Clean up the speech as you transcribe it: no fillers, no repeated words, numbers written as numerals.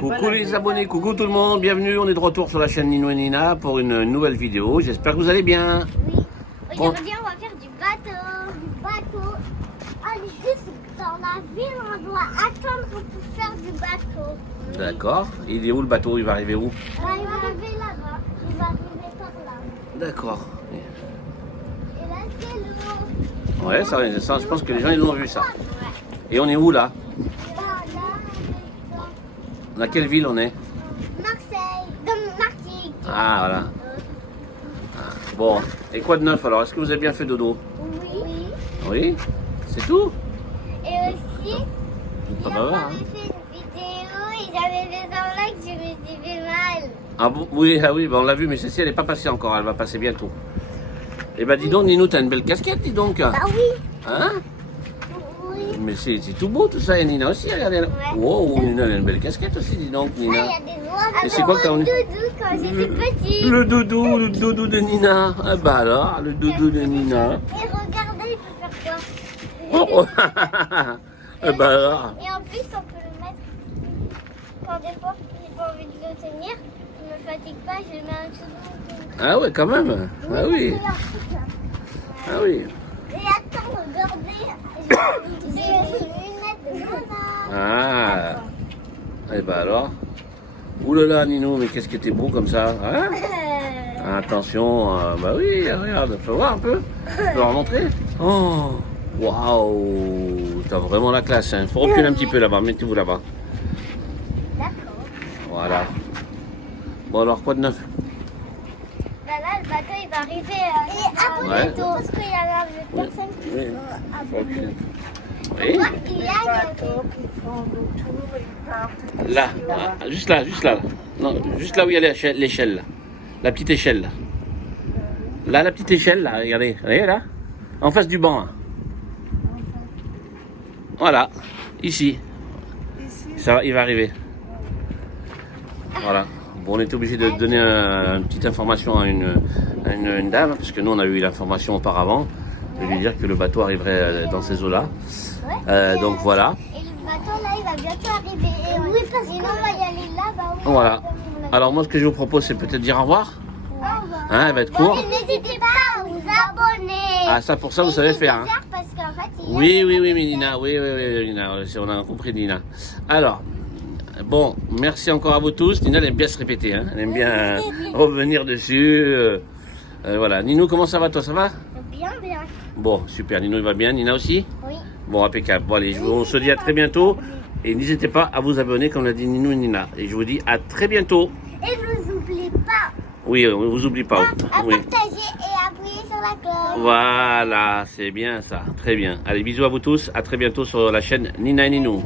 Coucou les abonnés, coucou tout le monde, bienvenue, on est de retour sur la chaîne Nino et Nina pour une nouvelle vidéo, j'espère que vous allez bien. Oui, aujourd'hui on va faire du bateau. On est juste dans la ville, on doit attendre pour faire du bateau. D'accord, il est où le bateau, il va arriver où? Il va arriver là-bas, il va arriver par là. D'accord. Et là c'est l'eau. Ouais, ça, je pense que les gens ils ont vu ça. Ouais. Et on est où là? Là, Dans quelle ville on est? Marseille, dans Martinique. Ah voilà. Bon, et quoi de neuf alors? Est-ce que vous avez bien fait dodo? Oui. Oui? C'est tout? Et aussi, Pas il bavard, hein? avait fait une vidéo et j'avais fait semblant que je me suis fait mal. Ah bon, oui, ah oui, ben on l'a vu, mais celle-ci elle n'est pas passée encore, elle va passer bientôt. Eh ben dis donc Nino, t'as une belle casquette, dis donc. Bah oui. Hein? Oui. Mais c'est tout beau tout ça, et Nina aussi, regardez là. Ouais. Wow, Nina elle a une belle casquette aussi, dis donc Ah, il y Nina. a des oiseaux. Et c'est quoi quand on- doudou quand j'étais petite. Le doudou de Nina. Ah bah alors, le doudou de Nina. Et regardez, il peut faire quoi? Oh, oh. Ah bah alors. Et en plus, on peut le mettre ici. Quand des fois, j'ai pas envie de le tenir, je me fatigue pas, je le mets en dessous de mon cou. Ah ouais, quand même. Ah oui. Ah oui. Et attends, regardez, j'ai des lunettes de nana. Ah. Eh bah alors. Ouh là là, Nino, mais qu'est-ce que t'es beau comme ça, hein? Attention, bah oui, regarde, faut voir un peu. Tu peux leur montrer? Oh, waouh, t'as vraiment la classe, hein. Faut reculer un petit peu là-bas, mettez-vous là-bas. D'accord. Voilà. Bon alors, quoi de neuf? Bah là, le bateau, il va arriver. Et Ouais. parce qu'il y a la personne qui Oui. sont Faut abonnées. reculer. Oui, Il y a bateaux qui font le tour, ils partent là, ici, ah, juste là, juste là. Non, juste là où il y a l'échelle, là. La petite échelle, là. Là, la petite échelle, là, regardez, regardez là. En face du banc, là. Voilà, ici. Ici, Ça va, il va arriver. Voilà. Bon, on était obligé de donner une petite information à une dame, parce que nous, on a eu l'information auparavant, de lui dire que le bateau arriverait dans ces eaux-là. Donc voilà. Et le bateau, là, il va bientôt arriver. Et oui, parce que sinon, on va y aller là-bas. Voilà. Alors moi, ce que je vous propose, c'est peut-être dire au revoir. Hein, elle va être court. Et n'hésitez pas à vous abonner. Ah, ça, pour ça, vous savez faire. Hein. Parce qu'en fait, il y a Oui, des- oui, Nina. Oui, Nina. On a compris, Nina. Alors, bon, merci encore à vous tous. Nina, elle aime bien se répéter. Hein. Elle aime bien revenir dessus. Voilà. Nino, comment ça va, toi? Ça va? Bien. Bon, super. Nino, il va bien. Nina aussi? Oui. Bon, impeccable. Bon, allez, on se dit à très bientôt. Et n'hésitez pas à vous abonner, comme l'a dit Nino et Nina. Et je vous dis à très bientôt. Et ne vous oubliez pas Oui, on ne vous oublie pas. à Oui. partager et appuyer sur la cloche. Voilà, c'est bien ça. Très bien. Allez, bisous à vous tous. À très bientôt sur la chaîne Nina et Nino.